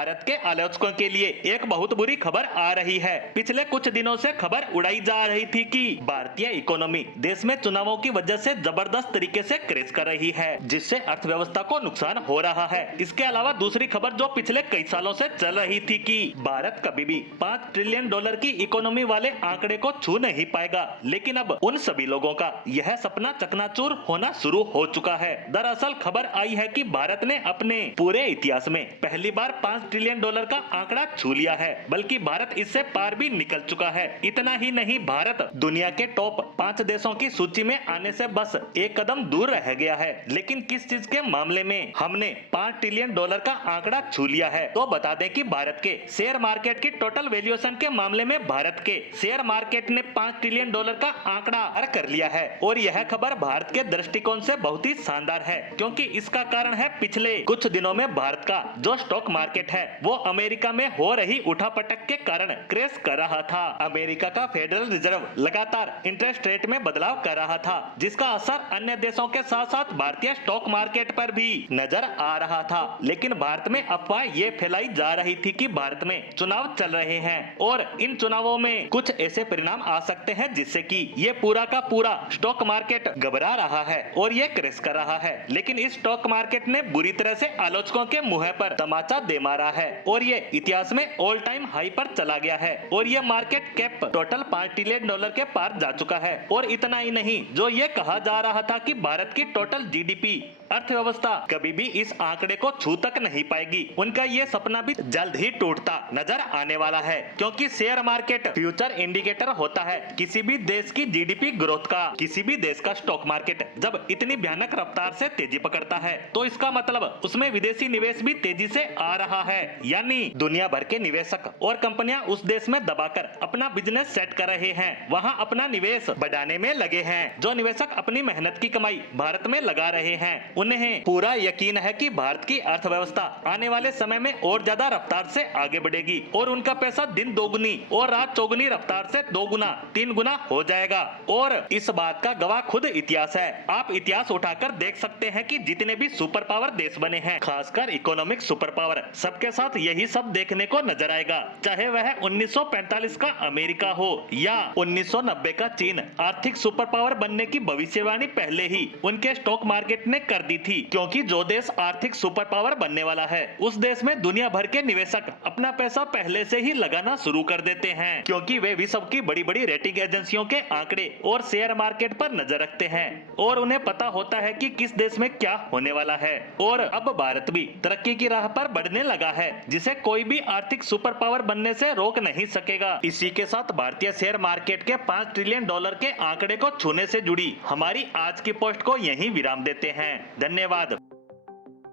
भारत के आलोचकों के लिए एक बहुत बुरी खबर आ रही है। पिछले कुछ दिनों से खबर उड़ाई जा रही थी कि भारतीय इकोनॉमी देश में चुनावों की वजह से जबरदस्त तरीके से क्रैश कर रही है, जिससे अर्थव्यवस्था को नुकसान हो रहा है। इसके अलावा दूसरी खबर जो पिछले कई सालों से चल रही थी कि भारत कभी भी $5 ट्रिलियन की इकोनॉमी वाले आंकड़े को छू नहीं पाएगा, लेकिन अब उन सभी लोगों का यह सपना चकनाचूर होना शुरू हो चुका है। दरअसल खबर आई है कि भारत ने अपने पूरे इतिहास में पहली बार $5 ट्रिलियन का आंकड़ा छू लिया है, बल्कि भारत इससे पार भी निकल चुका है। इतना ही नहीं, भारत दुनिया के टॉप 5 देशों की सूची में आने से बस एक कदम दूर रह गया है। लेकिन किस चीज के मामले में हमने $5 ट्रिलियन का आंकड़ा छू लिया है? तो बता दें कि भारत के शेयर मार्केट की टोटल वैल्यूएशन के मामले में भारत के शेयर मार्केट ने $5 ट्रिलियन का आंकड़ा पार कर लिया है। और यह खबर भारत के दृष्टिकोण से बहुत ही शानदार है, क्योंकि इसका कारण है पिछले कुछ दिनों में भारत का जो स्टॉक मार्केट है वो अमेरिका में हो रही उठापटक के कारण क्रैश कर रहा था। अमेरिका का फेडरल रिजर्व लगातार इंटरेस्ट रेट में बदलाव कर रहा था, जिसका असर अन्य देशों के साथ साथ भारतीय स्टॉक मार्केट पर भी नजर आ रहा था। लेकिन भारत में अफवाह ये फैलाई जा रही थी कि भारत में चुनाव चल रहे हैं और इन चुनावों में कुछ ऐसे परिणाम आ सकते हैं जिससे कि ये पूरा का पूरा स्टॉक मार्केट घबरा रहा है और ये क्रैश कर रहा है। लेकिन इस स्टॉक मार्केट ने बुरी तरह से आलोचकों के मुंह पर तमाचा दे मारा है और ये इतिहास में ऑल टाइम हाई पर चला गया है और ये मार्केट कैप टोटल $5 ट्रिलियन के पार जा चुका है। और इतना ही नहीं, जो ये कहा जा रहा था कि भारत की टोटल जीडीपी अर्थव्यवस्था कभी भी इस आंकड़े को छू तक नहीं पाएगी, उनका ये सपना भी जल्द ही टूटता नजर आने वाला है। क्योंकि शेयर मार्केट फ्यूचर इंडिकेटर होता है किसी भी देश की जीडीपी ग्रोथ का। किसी भी देश का स्टॉक मार्केट जब इतनी भयानक रफ्तार से तेजी पकड़ता है तो इसका मतलब उसमें विदेशी निवेश भी तेजी से आ रहा है, यानी दुनिया भर के निवेशक और कंपनियां उस देश में दबाकर अपना बिजनेस सेट कर रहे हैं, वहां अपना निवेश बढ़ाने में लगे हैं। जो निवेशक अपनी मेहनत की कमाई भारत में लगा रहे हैं, उन्हें पूरा यकीन है कि भारत की अर्थव्यवस्था आने वाले समय में और ज्यादा रफ्तार से आगे बढ़ेगी और उनका पैसा दिन दोगुनी और रात चौगुनी रफ्तार से 2 गुना 3 गुना हो जाएगा। और इस बात का गवाह खुद इतिहास है। आप इतिहास उठाकर देख सकते हैं कि जितने भी सुपर पावर देश बने हैं, खासकर इकोनॉमिक सुपर पावर, सबके साथ यही सब देखने को नजर आएगा। चाहे वह 1945 का अमेरिका हो या 1990 का चीन, आर्थिक सुपर पावर बनने की भविष्यवाणी पहले ही उनके स्टॉक मार्केट ने कर दी थी। क्योंकि जो देश आर्थिक सुपर पावर बनने वाला है उस देश में दुनिया भर के निवेशक अपना पैसा पहले से ही लगाना शुरू कर देते हैं, क्योंकि वे विश्व की बड़ी बड़ी रेटिंग एजेंसियों के आंकड़े और शेयर मार्केट पर नजर रखते हैं और उन्हें पता होता है कि किस देश में क्या होने वाला है। और अब भारत भी तरक्की की राह पर बढ़ने लगा है, जिसे कोई भी आर्थिक सुपर पावर बनने से रोक नहीं सकेगा। इसी के साथ भारतीय शेयर मार्केट के $5 ट्रिलियन के आंकड़े को छूने से जुड़ी हमारी आज की पोस्ट को यहीं विराम देते हैं। धन्यवाद।